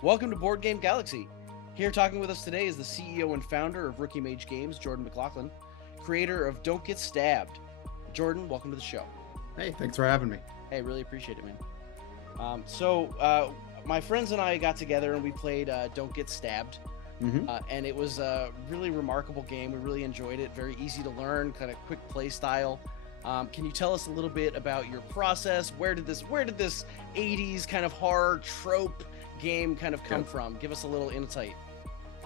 Welcome to Board Game Galaxy. Here talking with us today is the CEO and founder of RookieMage Games, Jordan McLaughlin, creator of Don't Get Stabbed. Jordan, welcome to the show. Hey, thanks for having me. Hey, really appreciate it, man. My friends and I got together and we played Don't Get Stabbed. And it was a really remarkable game. We really enjoyed it. Very easy to learn, kind of quick play style. Can you tell us a little bit about your process? Where did this 80s kind of horror trope game kind of come from? Give us a little insight.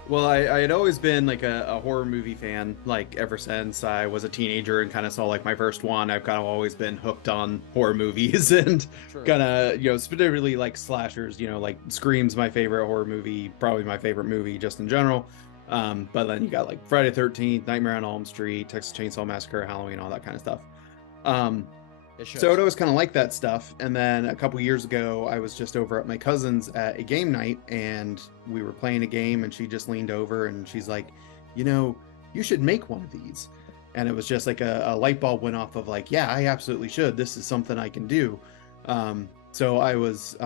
Well, I had always been like a horror movie fan, like ever since I was a teenager and kind of saw like my first one. I've kind of always been hooked on horror movies and kind of, specifically like slashers, like Scream's my favorite horror movie, probably my favorite movie just in general. But then you got like Friday the 13th, Nightmare on Elm Street, Texas Chainsaw Massacre, Halloween, all that kind of stuff. So it always kind of like that stuff. And then a couple years ago, I was just over at my cousin's at a game night and we were playing a game and she just leaned over and she's like, you should make one of these. And it was just like a light bulb went off of like, yeah, I absolutely should. This is something I can do. So I was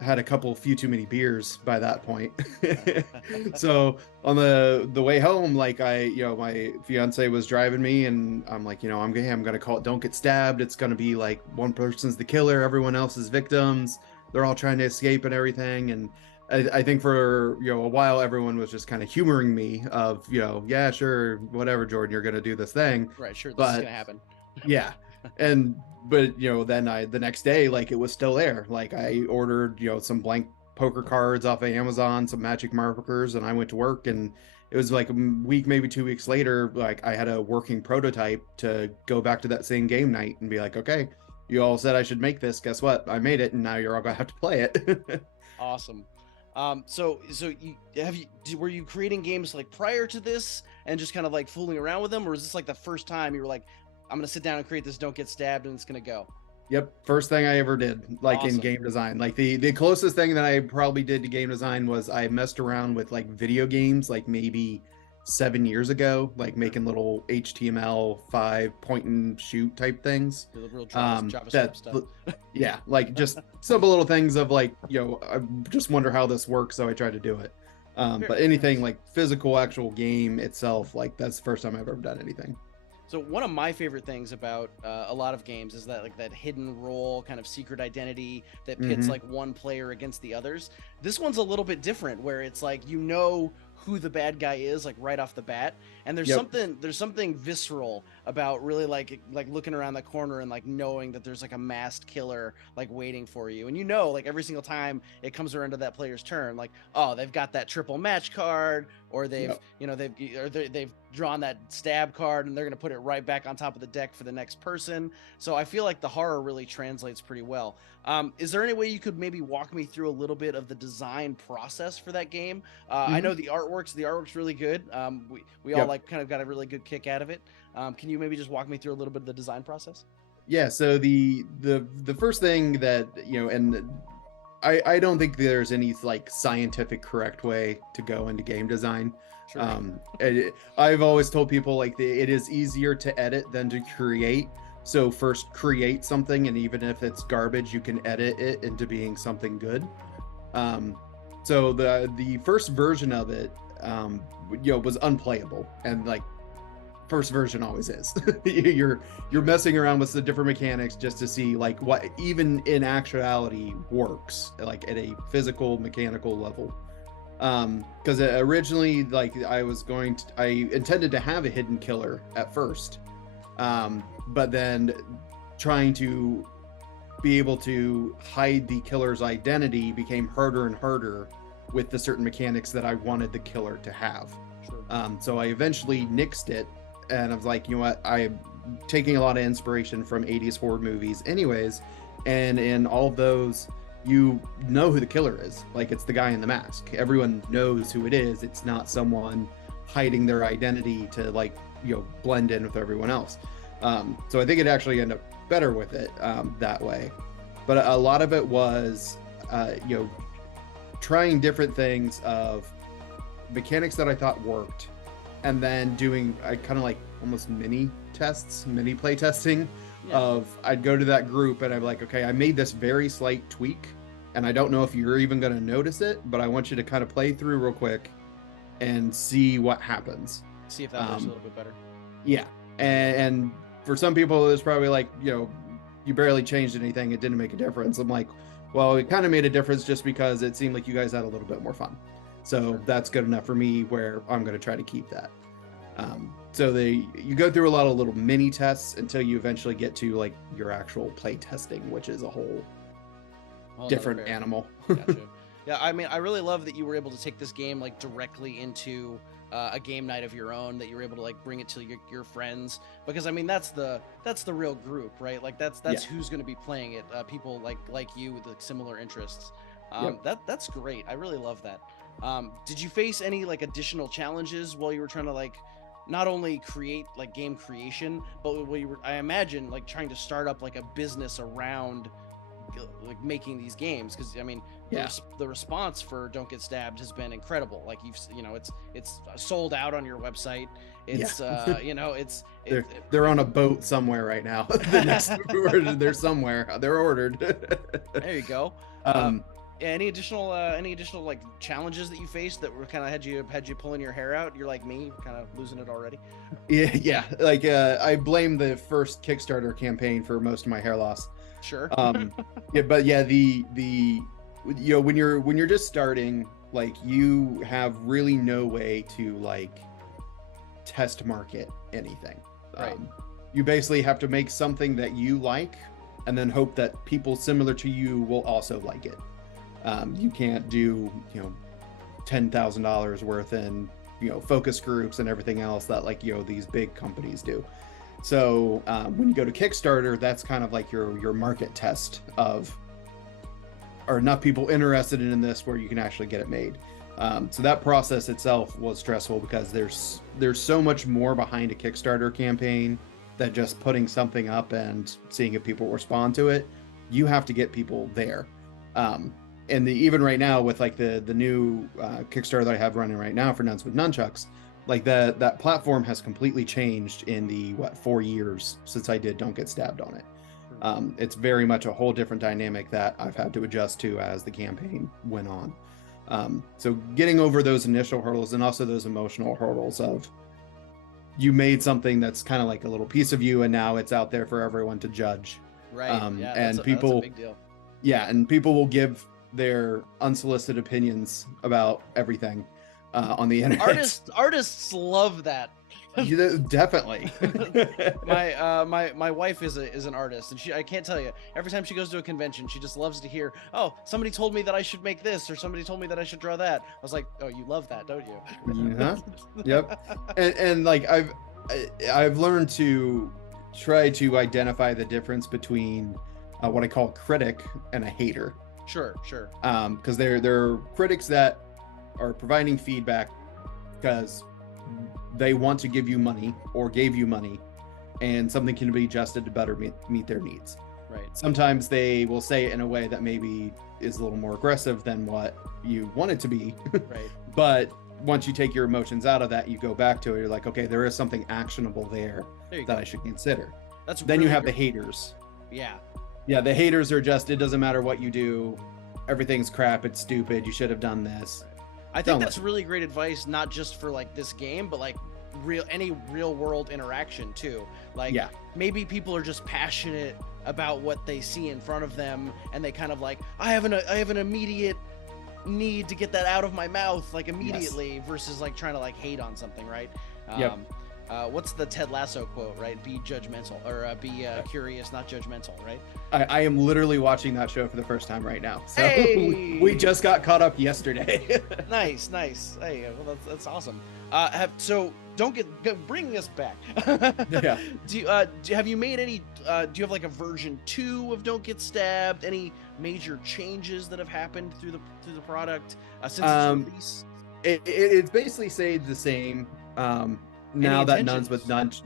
had a few too many beers by that point. So on the way home, like my fiance was driving me, and I'm like, I'm gonna call it Don't Get Stabbed. It's gonna be like one person's the killer, everyone else is victims. They're all trying to escape and everything. And I think for a while, everyone was just kind of humoring me of yeah, sure, whatever, Jordan, you're gonna do this thing. Right, sure, this is gonna happen. Yeah. But then the next day, like, it was still there. Like, I ordered some blank poker cards off of Amazon, some magic markers, and I went to work, and it was like a week, maybe 2 weeks later, like I had a working prototype to go back to that same game night and be like, okay, you all said I should make this, guess what, I made it, and now you're all gonna have to play it. Awesome. So were you creating games like prior to this and just kind of like fooling around with them, or is this like the first time you were like, I'm gonna sit down and create this Don't Get Stabbed and it's gonna go? Yep, first thing I ever did, like, awesome. In game design. Like the closest thing that I probably did to game design was I messed around with like video games, like maybe 7 years ago, like making little HTML5 point and shoot type things. The real JavaScript stuff. Yeah, like just simple little things of like, I just wonder how this works, so I tried to do it. But anything like physical actual game itself, like that's the first time I've ever done anything. So one of my favorite things about a lot of games is that like that hidden role kind of secret identity that pits like one player against the others. This one's a little bit different where it's like, who the bad guy is like right off the bat, and there's something visceral about really like looking around the corner and like knowing that there's like a masked killer like waiting for you, and like every single time it comes around to that player's turn, like, oh, they've got that triple match card, or they've they've drawn that stab card and they're going to put it right back on top of the deck for the next person. So I feel like the horror really translates pretty well. Is there any way you could maybe walk me through a little bit of the design process for that game? I know the artwork's really good. We all like kind of got a really good kick out of it. Can you maybe just walk me through a little bit of the design process? Yeah, so the first thing that, and I don't think there's any like scientific correct way to go into game design. Sure. I've always told people like it is easier to edit than to create. So first create something, and even if it's garbage, you can edit it into being something good. So the first version of it, was unplayable, and like first version always is. You're messing around with the different mechanics just to see like what even in actuality works, like at a physical mechanical level. Because originally, like, I intended to have a hidden killer at first, but then trying to be able to hide the killer's identity became harder and harder with the certain mechanics that I wanted the killer to have. Sure. So I eventually nixed it, and I was like, what, I'm taking a lot of inspiration from 80s horror movies anyways, and in all of those, you know who the killer is. Like, it's the guy in the mask. Everyone knows who it is. It's not someone hiding their identity to like, blend in with everyone else. So I think it actually ended up better with it that way. But a lot of it was, trying different things of mechanics that I thought worked, and then doing kind of like almost mini play testing. Yeah. I'd go to that group and I'm like, okay, I made this very slight tweak and I don't know if you're even going to notice it, but I want you to kind of play through real quick and see what happens. See if that works a little bit better. Yeah. And for some people, it's probably like, you barely changed anything. It didn't make a difference. I'm like, well, it kind of made a difference just because it seemed like you guys had a little bit more fun. So that's good enough for me where I'm going to try to keep that. So you go through a lot of little mini tests until you eventually get to like your actual play testing, which is a whole different animal. Gotcha. Yeah, I mean, I really love that you were able to take this game like directly into a game night of your own, that you were able to like bring it to your friends, because I mean that's the real group, right? Like that's who's going to be playing it. People like you with like similar interests. That's great. I really love that. Did you face any like additional challenges while you were trying to like not only create like game creation, but while you were, I imagine, like trying to start up like a business around like making these games? Because I mean, the response for Don't Get Stabbed has been incredible. Like it's sold out on your website. It's they're on a boat somewhere right now. The next they're somewhere. They're ordered. There you go. Any additional like challenges that you faced that were kind of had you pulling your hair out? You're like me, kind of losing it already. Yeah. Like I blame the first Kickstarter campaign for most of my hair loss. Sure. But yeah, the when you're just starting, like you have really no way to like test market anything. Right. You basically have to make something that you like and then hope that people similar to you will also like it. You can't do $10,000 worth in focus groups and everything else that like these big companies do. So when you go to Kickstarter, that's kind of like your market test of, are enough people interested in this where you can actually get it made. So that process itself was stressful because there's so much more behind a Kickstarter campaign than just putting something up and seeing if people respond to it. You have to get people there. And even right now with like the new Kickstarter that I have running right now for Nuns with Nunchucks, like that platform has completely changed in the 4 years since I did Don't Get Stabbed on it. It's very much a whole different dynamic that I've had to adjust to as the campaign went on. So getting over those initial hurdles and also those emotional hurdles of you made something that's kind of like a little piece of you and now it's out there for everyone to judge. Right. And people, that's a big deal. Yeah, and people will give their unsolicited opinions about everything on the internet. Artists love that. Definitely. My wife is an artist, and I can't tell you, every time she goes to a convention, she just loves to hear, oh, somebody told me that I should make this, or somebody told me that I should draw that. I was like, oh, you love that, don't you? Yeah. Yep. And like I've learned to try to identify the difference between what I call a critic and a hater. Sure. Because they're critics that are providing feedback because they want to give you money or gave you money, and something can be adjusted to better meet their needs. Right. Sometimes they will say it in a way that maybe is a little more aggressive than what you want it to be. Right. But once you take your emotions out of that, you go back to it. You're like, okay, there is something actionable there that I should consider. Then you have the haters. Yeah, the haters are just, it doesn't matter what you do, everything's crap, it's stupid, you should have done this. I think that's really great advice, not just for like this game, but like any real world interaction too. Like maybe people are just passionate about what they see in front of them, and they kind of like, I have an immediate need to get that out of my mouth like immediately, versus like trying to like hate on something, right? What's the Ted Lasso quote, right? Be judgmental, or be curious, not judgmental, right? I am literally watching that show for the first time right now. So hey! we just got caught up yesterday. Nice. Hey, well, that's awesome. So bring us back. Yeah. Have you made any? Do you have like a version 2 of Don't Get Stabbed? Any major changes that have happened through the product since its release? It's basically stayed the same. Now that Nuns with Nunchucks,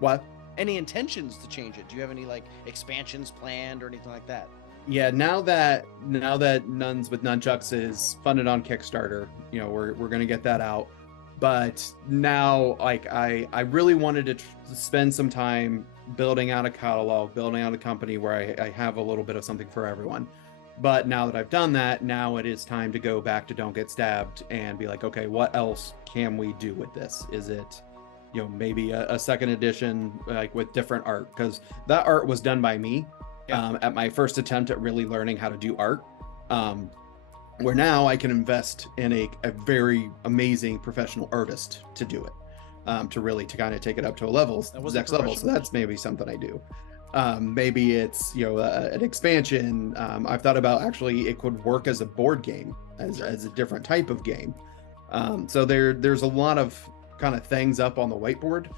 what? Any intentions to change it? Do you have any like expansions planned or anything like that? Yeah, now that Nuns with Nunchucks is funded on Kickstarter, we're gonna get that out. But now, like I really wanted to spend some time building out a catalog, building out a company where I have a little bit of something for everyone. But now that I've done that, now it is time to go back to Don't Get Stabbed and be like, okay, what else can we do with this? Is it, maybe a second edition, like with different art? Because that art was done by me at my first attempt at really learning how to do art. Where now I can invest in a very amazing professional artist to do it, to kind of take it up to next level. So that's maybe something I do. Maybe it's an expansion. I've thought about, actually it could work as a board game, as a different type of game. So there's a lot of kind of things up on the whiteboard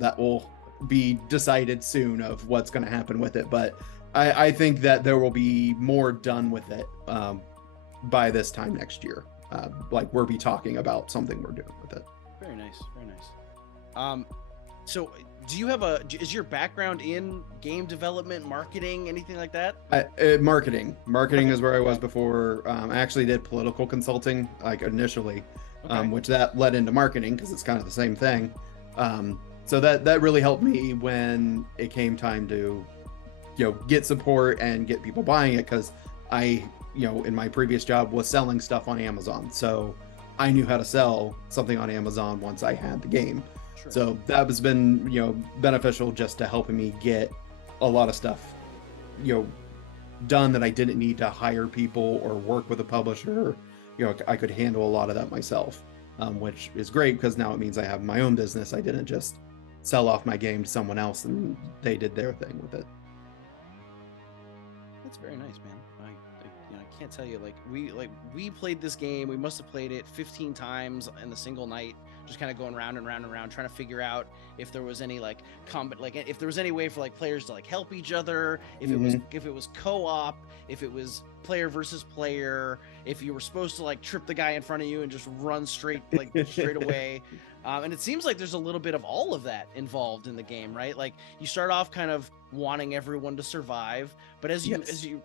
that will be decided soon of what's going to happen with it. But I think that there will be more done with it by this time next year. Like we'll be talking about something we're doing with it. Very nice, very nice. So do you have is your background in game development, marketing, anything like that? Marketing is where I was before. I actually did political consulting, like initially, which that led into marketing because it's kind of the same thing. So that really helped me when it came time to, get support and get people buying it, because I, in my previous job was selling stuff on Amazon. So I knew how to sell something on Amazon once I had the game. Sure. So that has been, beneficial just to helping me get a lot of stuff, done that I didn't need to hire people or work with a publisher. I could handle a lot of that myself, which is great because now it means I have my own business. I didn't just sell off my game to someone else and they did their thing with it. That's very nice, man. I can't tell you, we played this game. We must have played it 15 times in a single night, just kind of going round and round and round, trying to figure out if there was any if there was any way for players to help each other, if it was co-op, if it was player versus player, if you were supposed to trip the guy in front of you and just run straight away. And it seems like there's a little bit of all of that involved in the game, right? Like you start off kind of wanting everyone to survive, but especially in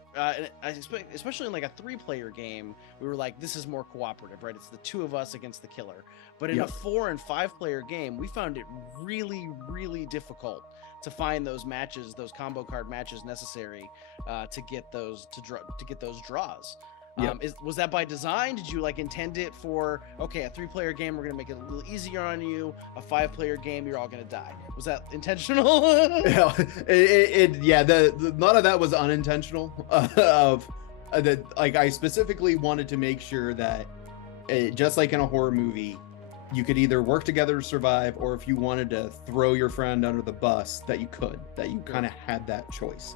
a 3-player game, we were like, this is more cooperative, right? It's the 2 of us against the killer. But in a 4 and 5-player game, we found it really, really difficult to find those matches, those combo card matches necessary to get those draws. Was that by design? Did you like intend it for, okay, a 3-player game, we're gonna make it a little easier on you, a 5-player game, you're all gonna die? Was that intentional? None of that was unintentional. I specifically wanted to make sure that just like in a horror movie, you could either work together to survive, or if you wanted to throw your friend under the bus, that you kind of had that choice.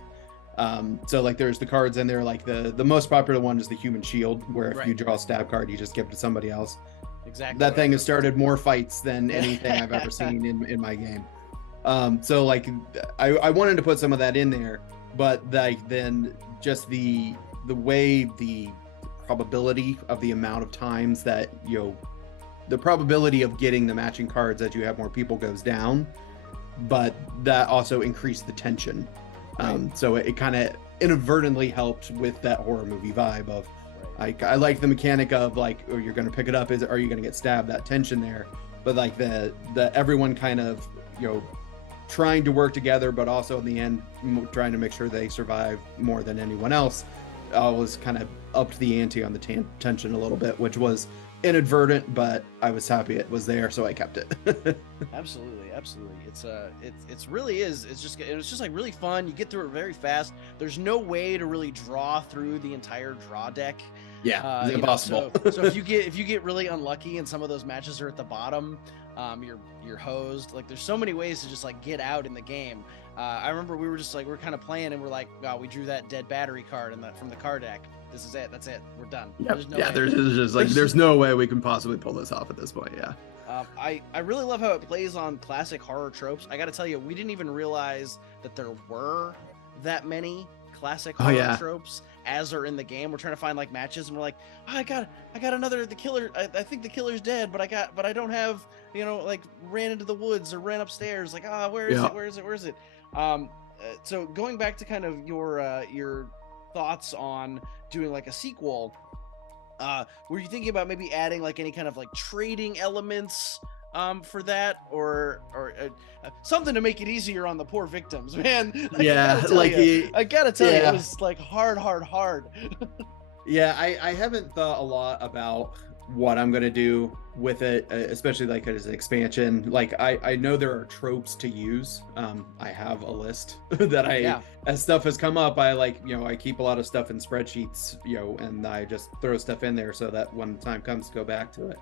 So like there's the cards in there, like the most popular one is the human shield, where if you draw a stab card, you just give it to somebody else. Exactly. That thing has started more fights than anything I've ever seen in my game. So like I wanted to put some of that in there, but then just the way the probability of the amount of times that the probability of getting the matching cards as you have more people goes down, but that also increased the tension. So it kind of inadvertently helped with that horror movie vibe of I like the mechanic of you're going to pick it up, are you going to get stabbed, that tension there, but the everyone kind of trying to work together, but also in the end trying to make sure they survive more than anyone else, was kind of upped the ante on the tension a little bit, which was inadvertent, but I was happy it was there, so I kept it. Absolutely. It's just really fun. You get through it very fast. There's no way to really draw through the entire draw deck. It's impossible. So if you get really unlucky and some of those matches are at the bottom, you're hosed. There's so many ways to just get out in the game. I remember we were just we're kind of playing and we're like, wow, we drew that dead battery card from the card deck. This is it. That's it. We're done. Yep. There's no way we can possibly pull this off at this point. Yeah. I really love how it plays on classic horror tropes. I got to tell you, we didn't even realize that there were that many classic horror tropes as are in the game. We're trying to find matches, and we're like, oh, I got another, the killer. I think the killer's dead, but I don't have, ran into the woods or ran upstairs. Where is it? So going back to kind of your thoughts on doing a sequel, were you thinking about maybe adding any kind of trading elements for that, or something to make it easier on the poor victims, man. Yeah, I gotta tell you, yeah. it was like hard. Yeah, I haven't thought a lot about what I'm gonna do with it, especially like as an expansion. Like I know there are tropes to use. I have a list that as stuff has come up, I keep a lot of stuff in spreadsheets, and I just throw stuff in there so that when the time comes to go back to it.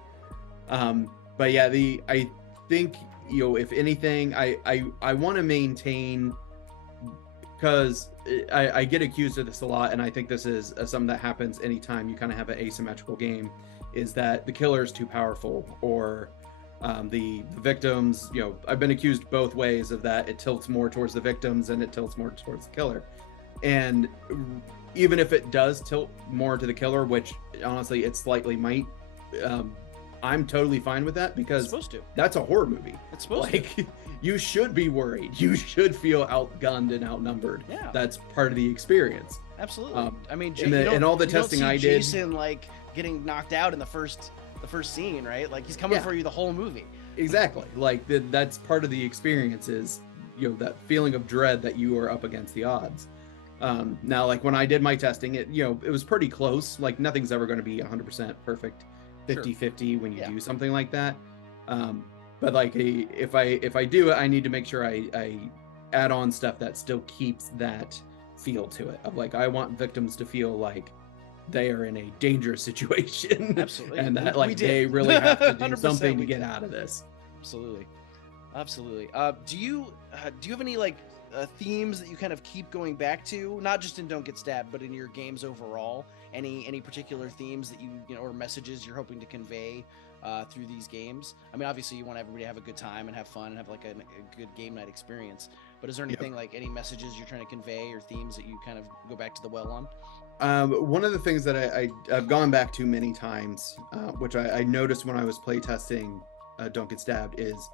But yeah, I think, if anything, I want to maintain, because I get accused of this a lot, and I think this is something that happens anytime you kind of have an asymmetrical game, is that the killer is too powerful, or the victims, I've been accused both ways of that. It tilts more towards the victims and it tilts more towards the killer. And even if it does tilt more to the killer, which honestly it slightly might, I'm totally fine with that, because that's a horror movie. It's supposed to. You should be worried. You should feel outgunned and outnumbered. Yeah, that's part of the experience. Absolutely. I mean, and all the testing I did, Jason like getting knocked out in the first scene, right? Like he's coming for you the whole movie. Exactly. Like that's part of the experience, is that feeling of dread that you are up against the odds. Now, like when I did my testing, it was pretty close. Like nothing's ever going to be 100% perfect, 50-50 when you do something like that. But like if I do it, I need to make sure I add on stuff that still keeps that feel to it, of like, I want victims to feel like they are in a dangerous situation. Absolutely. And that they really have to do something to get out of this. Absolutely. Do you have any like themes that you kind of keep going back to, not just in Don't Get Stabbed, but in your games overall? Any particular themes that you or messages you're hoping to convey through these games? I mean, obviously you want everybody to have a good time and have fun and have like a good game night experience, but is there anything like any messages you're trying to convey or themes that you kind of go back to the well on? One of the things that I've gone back to many times, which I noticed when I was playtesting Don't Get Stabbed, is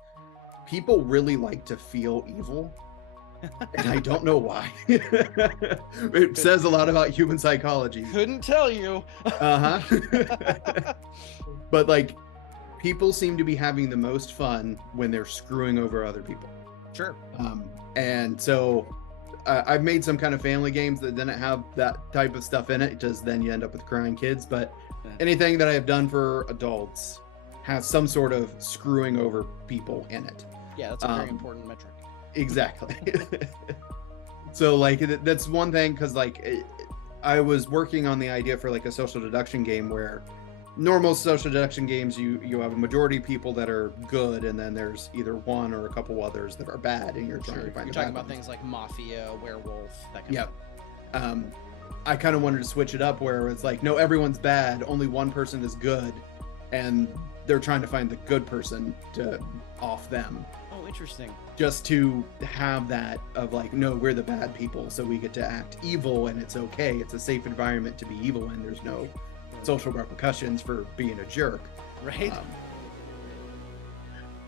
people really like to feel evil. And I don't know why. It says a lot about human psychology. Couldn't tell you. But like, people seem to be having the most fun when they're screwing over other people. Sure. And so I've made some kind of family games that didn't have that type of stuff in it, because then you end up with crying kids. But anything that I have done for adults has some sort of screwing over people in it. Yeah, that's a very important metric. Exactly. So like that's one thing, because like I was working on the idea for like a social deduction game, where normal social deduction games, you have a majority of people that are good, and then there's either one or a couple others that are bad, and you're trying to find you're talking about things like Mafia, Werewolf, that kind of thing. I kind of wanted to switch it up, where it's like, no, everyone's bad, only one person is good, and they're trying to find the good person to off them. Oh, interesting. Just to have that of like, no, we're the bad people, so we get to act evil, and it's okay. It's a safe environment to be evil, and there's no social repercussions for being a jerk. Right.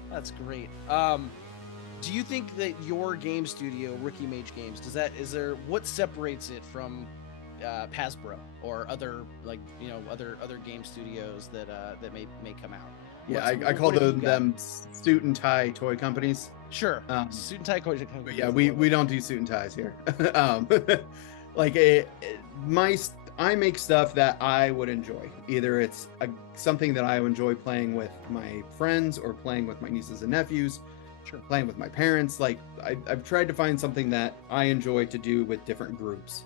That's great. Do you think that your game studio, RookieMage Games, what separates it from Hasbro or other other game studios that may come out? Yeah, I call them suit and tie toy companies. Sure. Suit and tie toy companies. But yeah, we don't do suit and ties here. I make stuff that I would enjoy. Either it's something that I enjoy playing with my friends, or playing with my nieces and nephews, playing with my parents. Like I've tried to find something that I enjoy to do with different groups.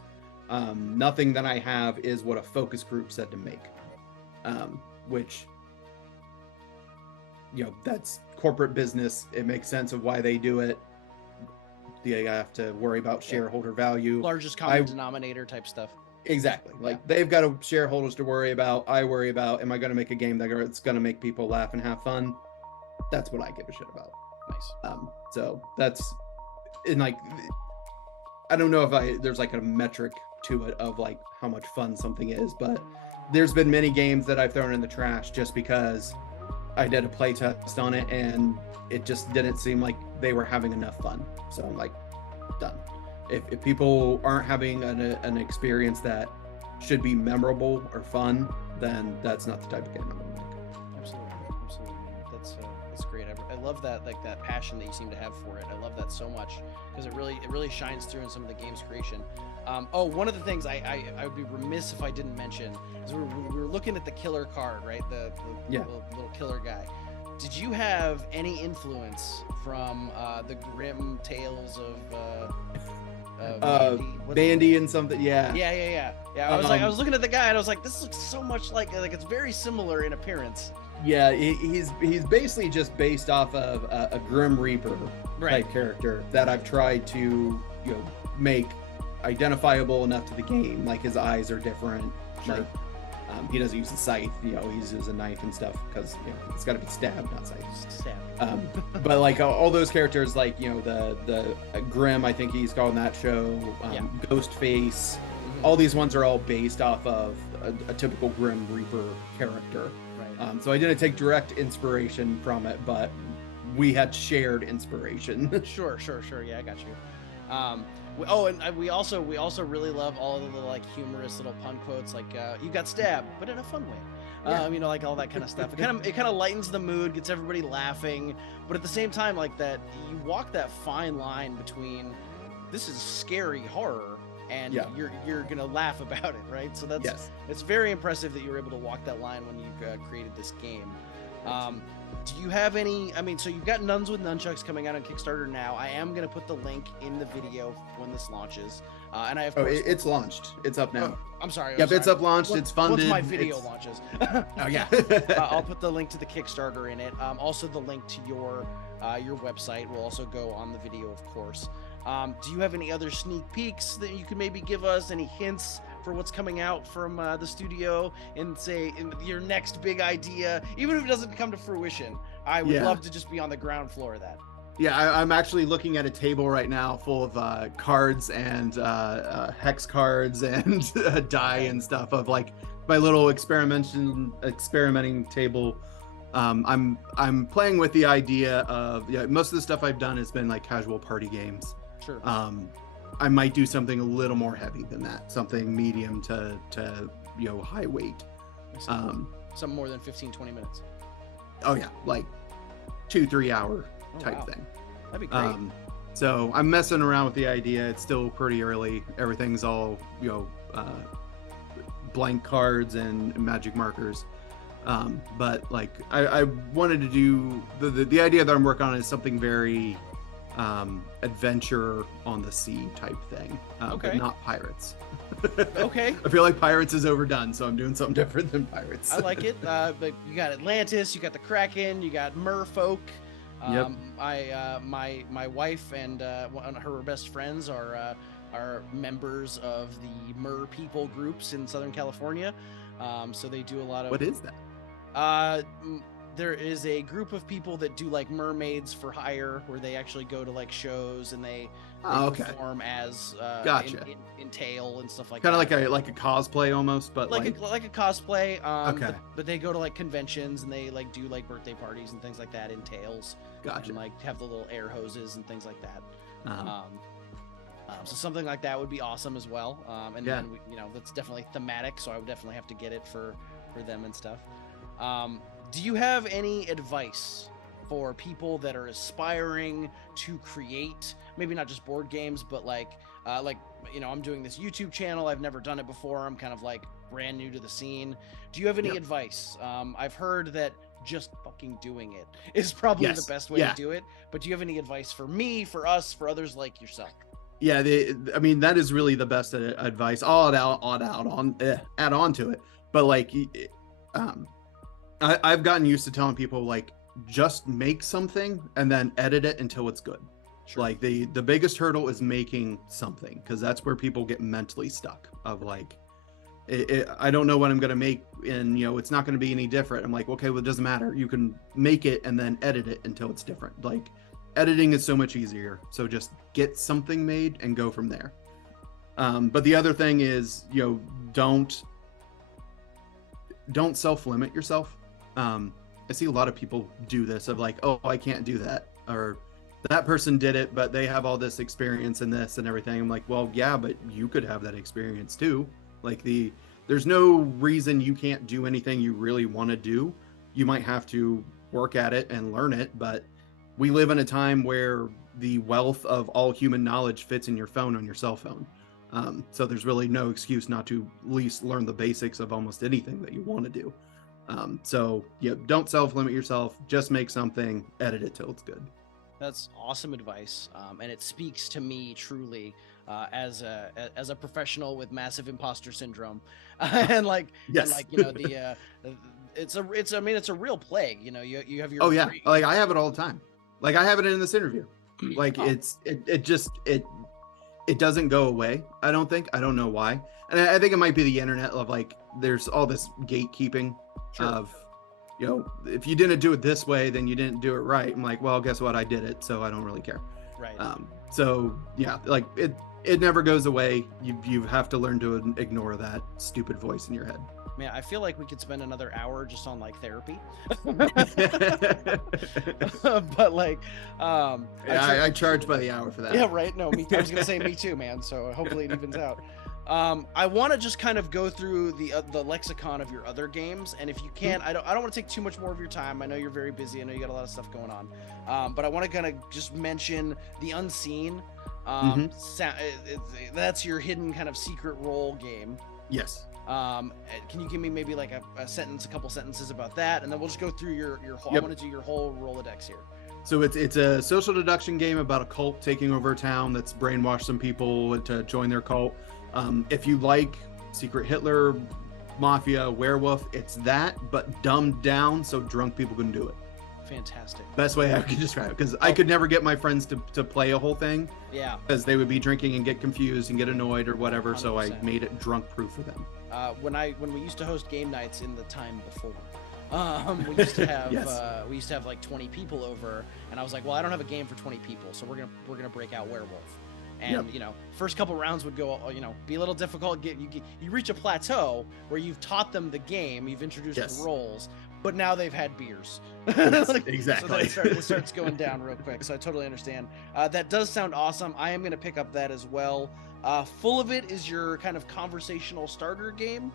Nothing that I have is what a focus group said to make, which, that's corporate business. It makes sense of why they do it. They have to worry about shareholder value. Largest common denominator type stuff. Exactly. Like they've got shareholders to worry about. I worry about, am I going to make a game that's going to make people laugh and have fun? That's what I give a shit about. Nice. So that's, and like, I don't know if there's like a metric to it of like how much fun something is, but there's been many games that I've thrown in the trash just because I did a play test on it and it just didn't seem like they were having enough fun. So I'm like, done. If people aren't having an experience that should be memorable or fun, then that's not the type of game I'm gonna make. Absolutely. that's great. I love that, like, that passion that you seem to have for it. I love that so much because it really shines through in some of the game's creation. Oh, one of the things I would be remiss if I didn't mention is we were looking at the killer card, right? The little killer guy. Did you have any influence from the grim tales of Bandy and something? Yeah. I was looking at the guy and I was like, this looks so much like it's very similar in appearance. Yeah, he's basically just based off of a Grim Reaper type character that I've tried to make identifiable enough to the game. Like his eyes are different. Sure. Like, he doesn't use a scythe. He uses a knife and stuff because it's got to be stabbed, not scythe. But like all those characters, like the Grim, I think he's called in that show. Ghostface. Mm-hmm. All these ones are all based off of a typical Grim Reaper character. Right. So I didn't take direct inspiration from it, but we had shared inspiration. Sure. Yeah, I got you. We also really love all of the little like humorous little pun quotes, like "you got stabbed," but in a fun way. Like all that kind of stuff. It kind of lightens the mood, gets everybody laughing, but at the same time, like that, you walk that fine line between this is scary horror and you're gonna laugh about it, right? So it's very impressive that you were able to walk that line when you created this game. Do you have any? I mean, so you've got Nuns with Nunchucks coming out on Kickstarter now. I am going to put the link in the video when this launches. And I have. It's launched. It's up now. Oh, I'm sorry. Yep, it's up, launched. It's funded. Once my video launches. Oh yeah. I'll put the link to the Kickstarter in it. Also, the link to your website will also go on the video, of course. Do you have any other sneak peeks that you could maybe give us? Any hints for what's coming out from the studio and say in your next big idea, even if it doesn't come to fruition? I would love to just be on the ground floor of that. Yeah, I'm actually looking at a table right now full of cards and hex cards and die and stuff of like my little experimenting table. I'm playing with the idea of most of the stuff I've done has been like casual party games. Sure. I might do something a little more heavy than that, something medium to high weight. Some more than 15-20 minutes. Oh yeah, like 2-3 hour type thing. That'd be great. So I'm messing around with the idea. It's still pretty early. Everything's all blank cards and magic markers. But like I wanted to do the idea that I'm working on is something very adventure on the sea type thing, but not pirates. Okay. I feel like pirates is overdone, so I'm doing something different than pirates. I like it. But you got Atlantis, you got the Kraken, you got merfolk. My wife and one of her best friends are members of the mer people groups in Southern California. So they do a lot of. What is that? There is a group of people that do like mermaids for hire, where they actually go to like shows and they perform as in tail and stuff like that. Kind of like a cosplay almost, but like a cosplay. But they go to like conventions and they like do like birthday parties and things like that in tails. Gotcha. And like have the little air hoses and things like that. So something like that would be awesome as well. Then that's definitely thematic, so I would definitely have to get it for them and stuff. Do you have any advice for people that are aspiring to create, maybe not just board games, but I'm doing this YouTube channel. I've never done it before. I'm kind of like brand new to the scene. Do you have any advice? I've heard that just fucking doing it is probably the best way to do it. But do you have any advice for me, for us, for others like yourself? Yeah, that is really the best advice. I'll add on to it. But like, I've gotten used to telling people like, just make something and then edit it until it's good. Sure. Like the biggest hurdle is making something, because that's where people get mentally stuck of like, I don't know what I'm going to make, and it's not going to be any different. I'm like, okay, well, it doesn't matter. You can make it and then edit it until it's different. Like editing is so much easier. So just get something made and go from there. But the other thing is, don't self-limit yourself. I see a lot of people do this of like, oh, I can't do that, or that person did it, but they have all this experience in this and everything. I'm like, well, yeah, but you could have that experience too. Like there's no reason you can't do anything you really want to do. You might have to work at it and learn it, but we live in a time where the wealth of all human knowledge fits in your phone on your cell phone. So there's really no excuse not to at least learn the basics of almost anything that you want to do. So yeah, don't self-limit yourself. Just make something, edit it till it's good. That's awesome advice, and it speaks to me truly as a professional with massive imposter syndrome, and like, yes. and like, you know, it's a real plague. You know, you have your oh yeah, like I have it all the time. Like I have it in this interview. Like it doesn't go away. I don't know why, and I think it might be the internet of like there's all this gatekeeping of, you know, if you didn't do it this way, then you didn't do it right. I'm like, well, guess what? I did it, so I don't really care. Right. So yeah, like it never goes away. You have to learn to ignore that stupid voice in your head. Man, I feel like we could spend another hour just on like therapy. But like, I charge by the hour for that. Yeah, right. No, I was gonna say me too, man. So hopefully it evens out. I want to just kind of go through the lexicon of your other games, and if you can, I don't want to take too much more of your time. I know you're very busy. I know you got a lot of stuff going on, but I want to kind of just mention the Unseen. That's your hidden kind of secret role game. Yes. Can you give me maybe like a couple sentences about that, and then we'll just go through your whole. Yep. I want to do your whole Rolodex here. So it's a social deduction game about a cult taking over a town that's brainwashed some people to join their cult. If you like Secret Hitler, Mafia, Werewolf, it's that, but dumbed down so drunk people can do it. Fantastic. Best way I could describe it, because I could never get my friends to play a whole thing. Yeah. Because they would be drinking and get confused and get annoyed or whatever, 100%. So I made it drunk proof for them. When we used to host game nights in the time before, we used to have yes. We used to have like 20 people over, and I was like, well, I don't have a game for 20 people, so we're gonna break out Werewolf. And you know, first couple rounds would go, you know, be a little difficult. You reach a plateau where you've taught them the game, you've introduced the roles, but now they've had beers. Like, exactly. So it starts going down real quick. So I totally understand. That does sound awesome. I am going to pick up that as well. Full of It is your kind of conversational starter game.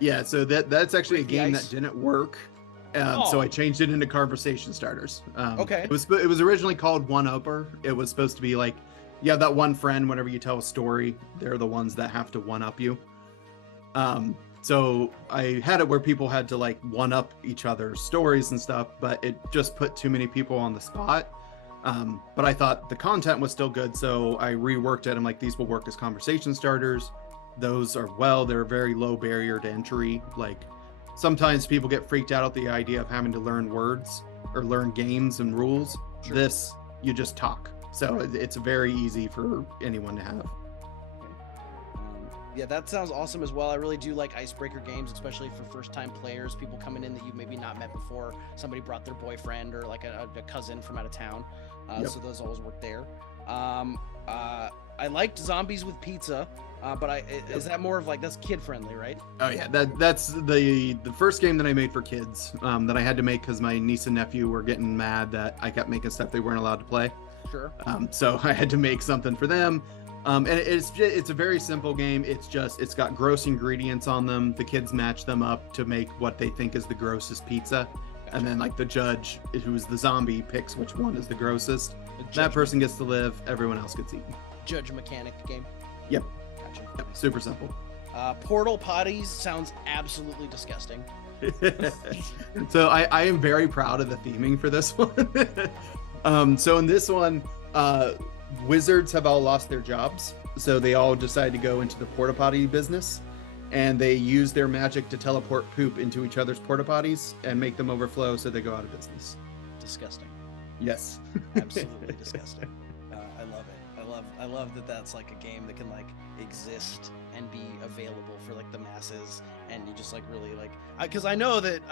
Yeah, so that's actually a game that didn't work. So I changed it into conversation starters. Okay. It was originally called One Upper. It was supposed to be like, you have that one friend, whenever you tell a story, they're the ones that have to one-up you. So I had it where people had to like one-up each other's stories and stuff, but it just put too many people on the spot. But I thought the content was still good, so I reworked it. I'm like, these will work as conversation starters. Those are they're very low barrier to entry. Like sometimes people get freaked out at the idea of having to learn words or learn games and rules. Sure. This, you just talk. So it's very easy for anyone to have. Yeah, that sounds awesome as well. I really do like icebreaker games, especially for first-time players, people coming in that you've maybe not met before. Somebody brought their boyfriend or like a cousin from out of town. So those always work there. I liked Zombies with Pizza, but is that more of like, that's kid-friendly, right? Oh yeah, that's the first game that I made for kids that I had to make because my niece and nephew were getting mad that I kept making stuff they weren't allowed to play. Sure. So I had to make something for them. And it's a very simple game. It's got gross ingredients on them. The kids match them up to make what they think is the grossest pizza. Gotcha. And then like the judge, who's the zombie, picks which one is the grossest. That person gets to live. Everyone else gets eaten. Judge mechanic game. Yep. Gotcha. Yep. Super simple. Portal potties sounds absolutely disgusting. So I am very proud of the theming for this one. So in this one, wizards have all lost their jobs, so they all decide to go into the porta potty business, and they use their magic to teleport poop into each other's porta potties and make them overflow, so they go out of business. Disgusting. Yes. Absolutely disgusting. I love it. I love that that's like a game that can like exist and be available for like the masses, and you just like really like, because I know that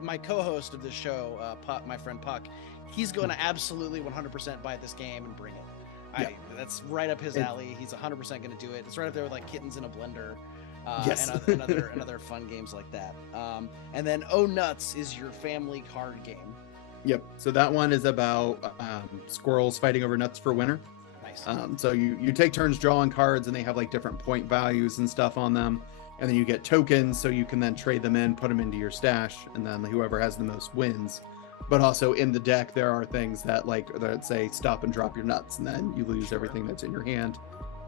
my co-host of this show, Puck, my friend Puck, he's going to absolutely 100% buy this game and bring it. That's right up his alley. He's 100% going to do it. It's right up there with like Kittens in a Blender, and other fun games like that. And then Oh Nuts is your family card game. Yep. So that one is about squirrels fighting over nuts for winter. Nice. So you take turns drawing cards, and they have like different point values and stuff on them, and then you get tokens, so you can then trade them in, put them into your stash, and then whoever has the most wins. but also in the deck there are things that that say stop and drop your nuts, and then you lose everything that's in your hand.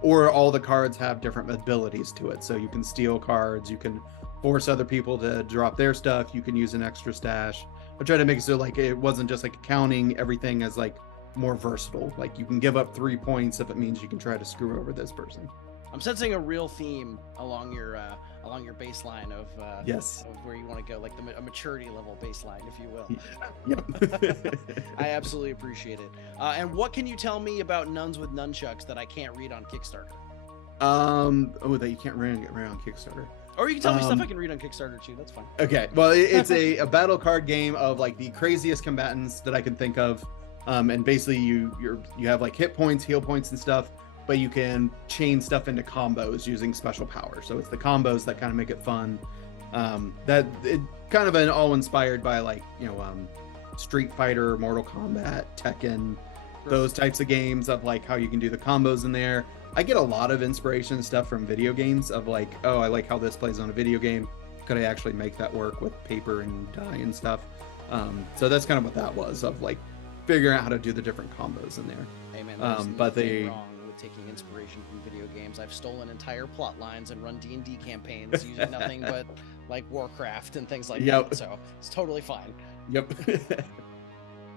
Or all the cards have different abilities to it, so you can steal cards, you can force other people to drop their stuff, you can use an extra stash. I try to make it so like it wasn't just like counting everything as like more versatile. Like you can give up 3 points if it means you can try to screw over this person. I'm sensing a real theme along your baseline of Yes. of where you want to go, like a maturity level baseline, if you will. Yep. I absolutely appreciate it. And what can you tell me about Nuns with Nunchucks that I can't read on Kickstarter? That you can't read on Kickstarter. Or you can tell me stuff I can read on Kickstarter too. That's fine. Okay. Well, it's a battle card game of like the craziest combatants that I can think of. And basically you have like hit points, heal points and stuff, but you can chain stuff into combos using special powers. So it's the combos that kind of make it fun. That it kind of all inspired by like, Street Fighter, Mortal Kombat, Tekken, those types of games of like how you can do the combos in there. I get a lot of inspiration and stuff from video games of like, oh, I like how this plays on a video game. Could I actually make that work with paper and dye and stuff? So that's kind of what that was, of like figuring out how to do the different combos in there. Hey man, there's nothing wrong with taking inspiration from video games. I've stolen entire plot lines and run D&D campaigns using nothing but like Warcraft and things like that. So it's totally fine. Yep.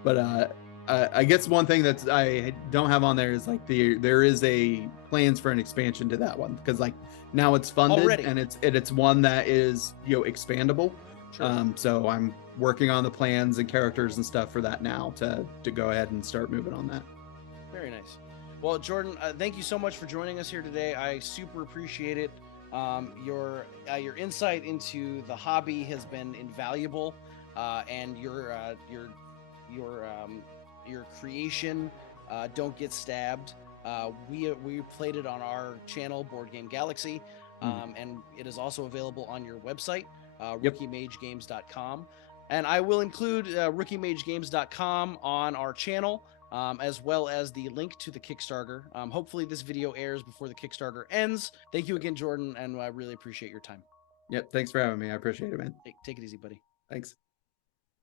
But I guess one thing that I don't have on there is like there is a plans for an expansion to that one, because like now it's funded already, and it's one that is expandable. Sure. So I'm working on the plans and characters and stuff for that now to go ahead and start moving on that. Very nice. Well, Jordan, thank you so much for joining us here today. I super appreciate it. Your insight into the hobby has been invaluable, and your creation, Don't Get Stabbed. We played it on our channel, Board Game Galaxy, and it is also available on your website, RookieMageGames.com. And I will include RookieMageGames.com on our channel, as well as the link to the Kickstarter. Hopefully this video airs before the Kickstarter ends. Thank you again, Jordan, and I really appreciate your time. Yep, thanks for having me. I appreciate it, man. Take it easy, buddy. Thanks.